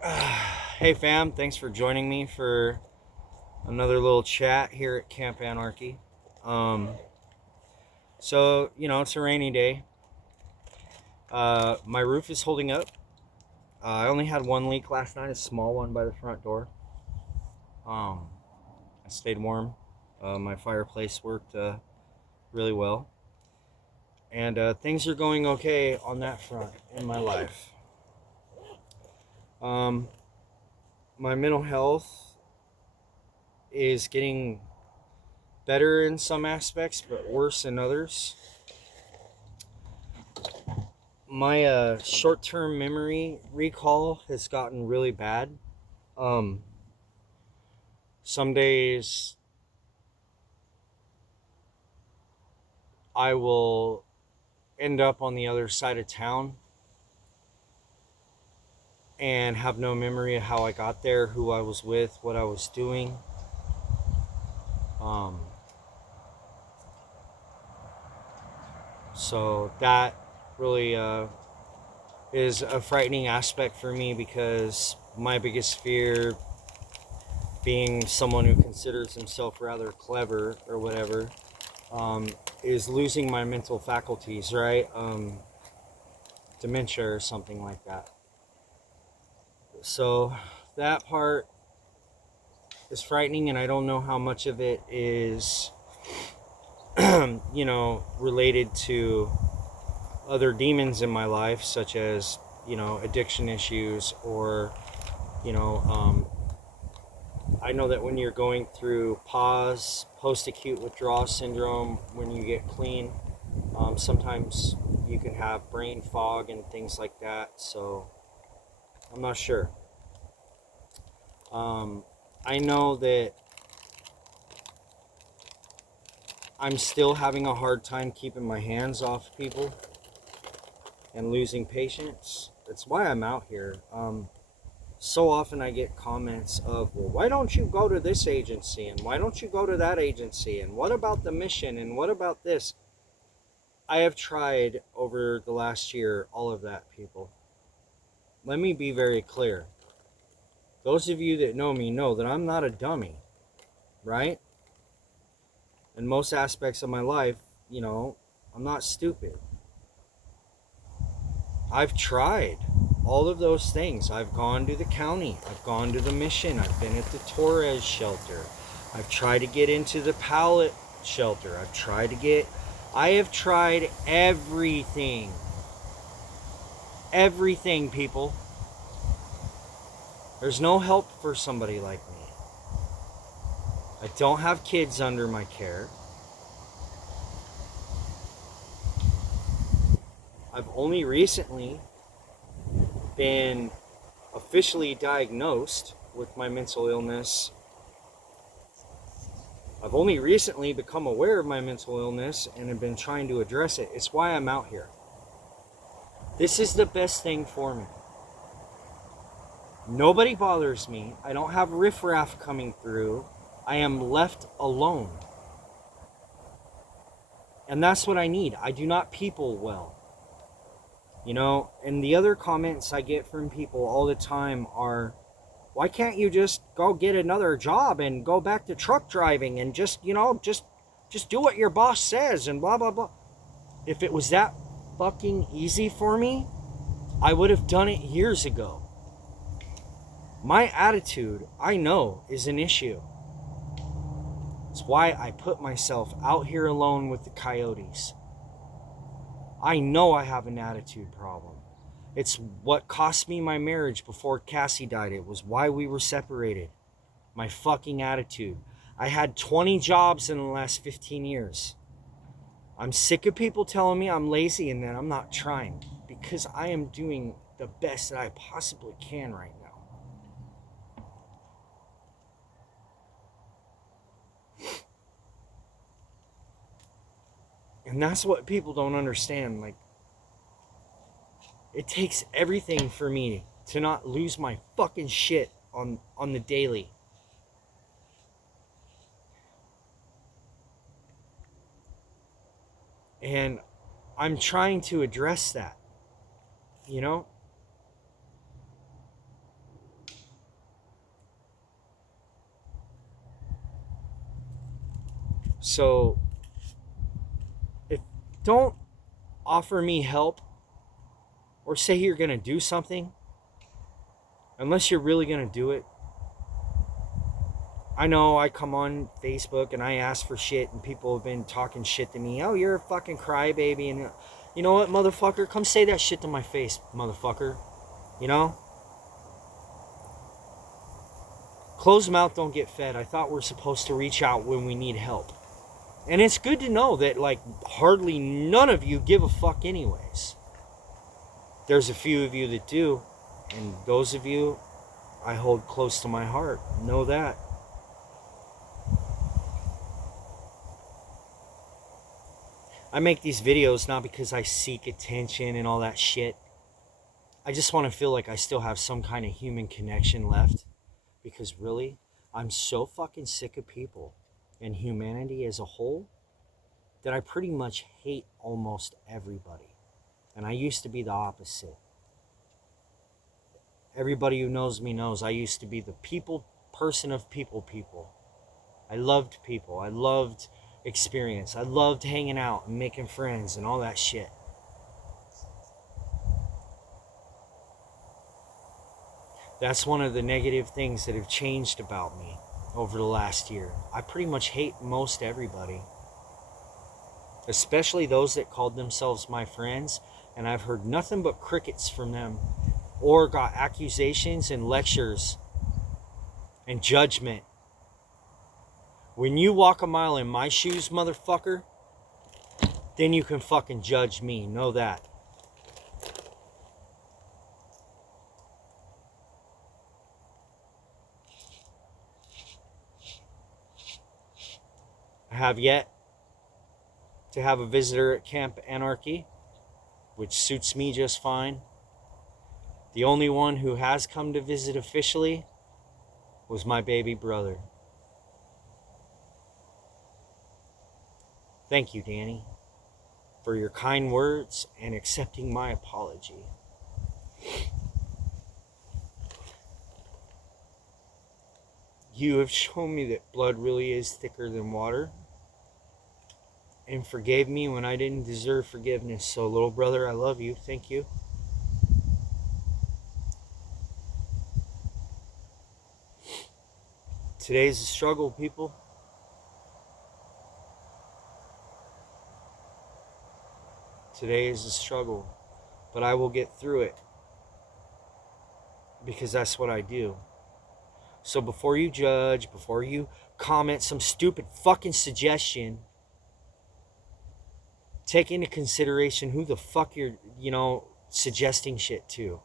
Hey fam, thanks for joining me for another little chat here at Camp Anarchy. Um, it's a rainy day. My roof is holding up. I only had one leak last night, a small one by the front door. Um, I stayed warm. My fireplace worked really well. And things are going okay on that front in my life. Um, my mental health is getting better in some aspects, but worse in others. My short-term memory recall has gotten really bad. Um, some days I will end up on the other side of town and have no memory of how I got there, who I was with, what I was doing. Um, so that really is a frightening aspect for me because my biggest fear, being someone who considers himself rather clever or whatever, um, is losing my mental faculties, right? Dementia or something like that. So that part is frightening, and I don't know how much of it is, related to other demons in my life, such as, addiction issues or, you know, um, I know that when you're going through PAWS, post-acute withdrawal syndrome, when you get clean, sometimes you can have brain fog and things like that. So I'm not sure. Um, I know that I'm still having a hard time keeping my hands off people and losing patience. That's why I'm out here. So often I get comments of, well, why don't you go to this agency? And why don't you go to that agency? And what about the mission? And what about this? I have tried over the last year all of that, people. Let me be very clear. Those of you that know me know that I'm not a dummy, right? In most aspects of my life, I'm not stupid. I've tried all of those things. I've gone to the county. I've gone to the mission. I've been at the Torres shelter. I've tried to get into the pallet shelter. I have tried everything. Everything, people. There's no help for somebody like me. I don't have kids under my care. I've only recently been officially diagnosed with my mental illness. I've only recently become aware of my mental illness and have been trying to address it. It's why I'm out here. This is the best thing for me. Nobody bothers me. I don't have riffraff coming through. I am left alone. And that's what I need. I do not people well. And the other comments I get from people all the time are, why can't you just go get another job and go back to truck driving and just do what your boss says and blah, blah, blah. If it was that fucking easy for me, I would have done it years ago. My attitude, I know, is an issue. It's why I put myself out here alone with the coyotes. I know I have an attitude problem. It's what cost me my marriage before Cassie died. It was why we were separated. My fucking attitude. I had 20 jobs in the last 15 years. I'm sick of people telling me I'm lazy and that I'm not trying, because I am doing the best that I possibly can right now. And that's what people don't understand. Like, it takes everything for me to not lose my fucking shit on the daily. And I'm trying to address that, you know? So, don't offer me help or say you're going to do something unless you're really going to do it. I know I come on Facebook and I ask for shit and people have been talking shit to me. Oh, you're a fucking crybaby. And you know what, motherfucker? Come say that shit to my face, motherfucker. You know? Closed mouth don't get fed. I thought we're supposed to reach out when we need help. And it's good to know that, like, hardly none of you give a fuck anyways. There's a few of you that do. And those of you, I hold close to my heart. Know that. I make these videos not because I seek attention and all that shit. I just want to feel like I still have some kind of human connection left. Because really, I'm so fucking sick of people and humanity as a whole that I pretty much hate almost everybody. And I used to be the opposite. Everybody who knows me knows I used to be the person of people. I loved people. I loved experience. I loved hanging out and making friends and all that shit. That's one of the negative things that have changed about me over the last year. I pretty much hate most everybody, especially those that called themselves my friends, and I've heard nothing but crickets from them or got accusations and lectures and judgment. When you walk a mile in my shoes, motherfucker, then you can fucking judge me. Know that. I have yet to have a visitor at Camp Anarchy, which suits me just fine. The only one who has come to visit officially was my baby brother. Thank you, Danny, for your kind words and accepting my apology. You have shown me that blood really is thicker than water and forgave me when I didn't deserve forgiveness. So, little brother, I love you. Thank you. Today's a struggle, people. Today is a struggle, but I will get through it because that's what I do. So before you judge, before you comment some stupid fucking suggestion, take into consideration who the fuck you're, suggesting shit to.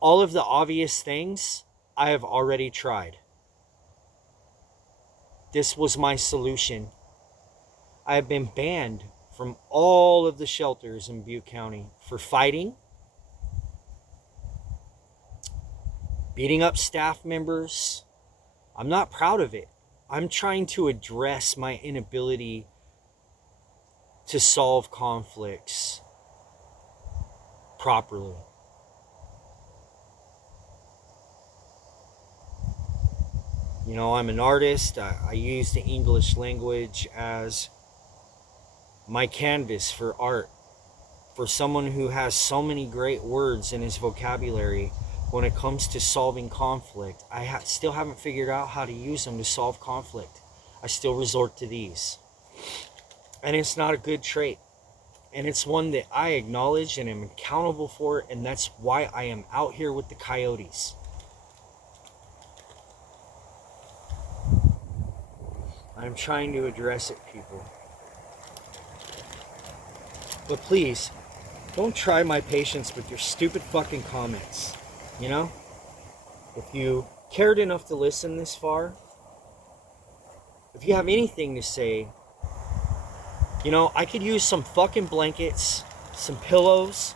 All of the obvious things I have already tried. This was my solution. I have been banned from all of the shelters in Butte County for fighting, beating up staff members. I'm not proud of it. I'm trying to address my inability to solve conflicts properly. I'm an artist. I use the English language as my canvas for art. For someone who has so many great words in his vocabulary, when it comes to solving conflict, I still haven't figured out how to use them to solve conflict. I still resort to these. And it's not a good trait. And it's one that I acknowledge and am accountable for, and that's why I am out here with the coyotes. I'm trying to address it, people. But please, don't try my patience with your stupid fucking comments. If you cared enough to listen this far, if you have anything to say, I could use some fucking blankets, some pillows,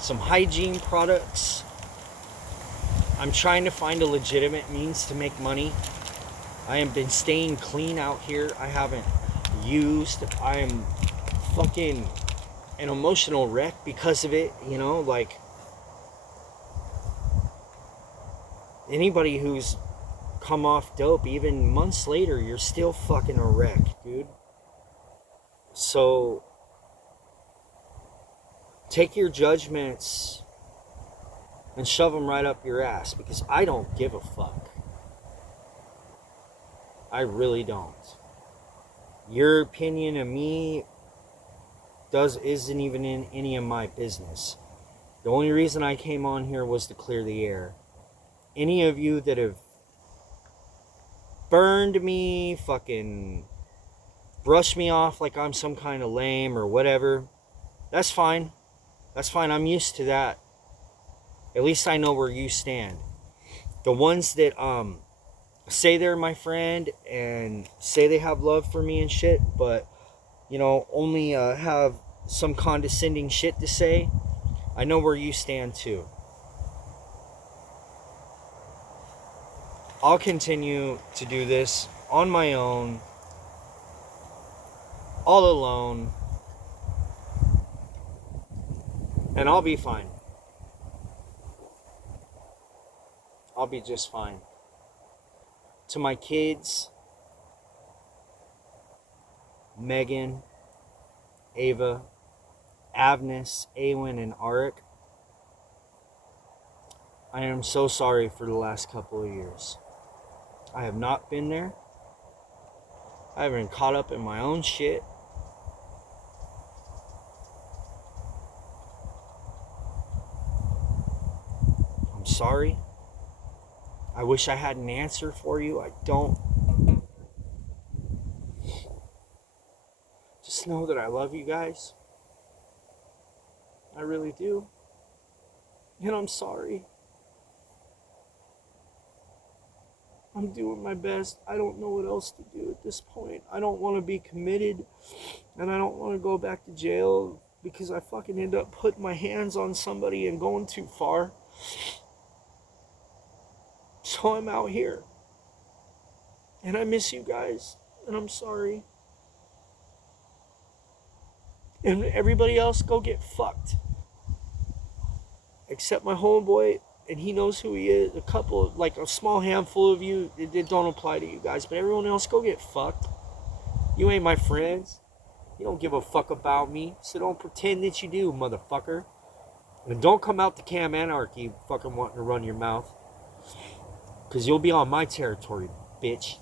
some hygiene products. I'm trying to find a legitimate means to make money. I have been staying clean out here. I haven't used. I am fucking an emotional wreck because of it. Anybody who's come off dope, even months later, you're still fucking a wreck, dude. So take your judgments and shove them right up your ass, because I don't give a fuck. I really don't. Your opinion of me isn't even in any of my business. The only reason I came on here was to clear the air. Any of you that have burned me, fucking brushed me off like I'm some kind of lame or whatever, that's fine. That's fine. I'm used to that. At least I know where you stand. The ones that say they're my friend and say they have love for me and shit, but only have some condescending shit to say, I know where you stand too. I'll continue to do this on my own, all alone, and I'll be fine. I'll be just fine. To my kids, Megan, Ava, Avnis, Awen, and Arik, I am so sorry for the last couple of years. I have not been there. I have been caught up in my own shit. I'm sorry. I wish I had an answer for you. I don't. Just know that I love you guys. I really do. And I'm sorry. I'm doing my best. I don't know what else to do at this point. I don't want to be committed, and I don't want to go back to jail because I fucking end up putting my hands on somebody and going too far. So I'm out here. And I miss you guys, and I'm sorry. And everybody else, go get fucked. Except my homeboy, and he knows who he is. A small handful of you, it don't apply to you guys. But everyone else, go get fucked. You ain't my friends. You don't give a fuck about me. So don't pretend that you do, motherfucker. And don't come out to Cam Anarchy fucking wanting to run your mouth. Because you'll be on my territory, bitch.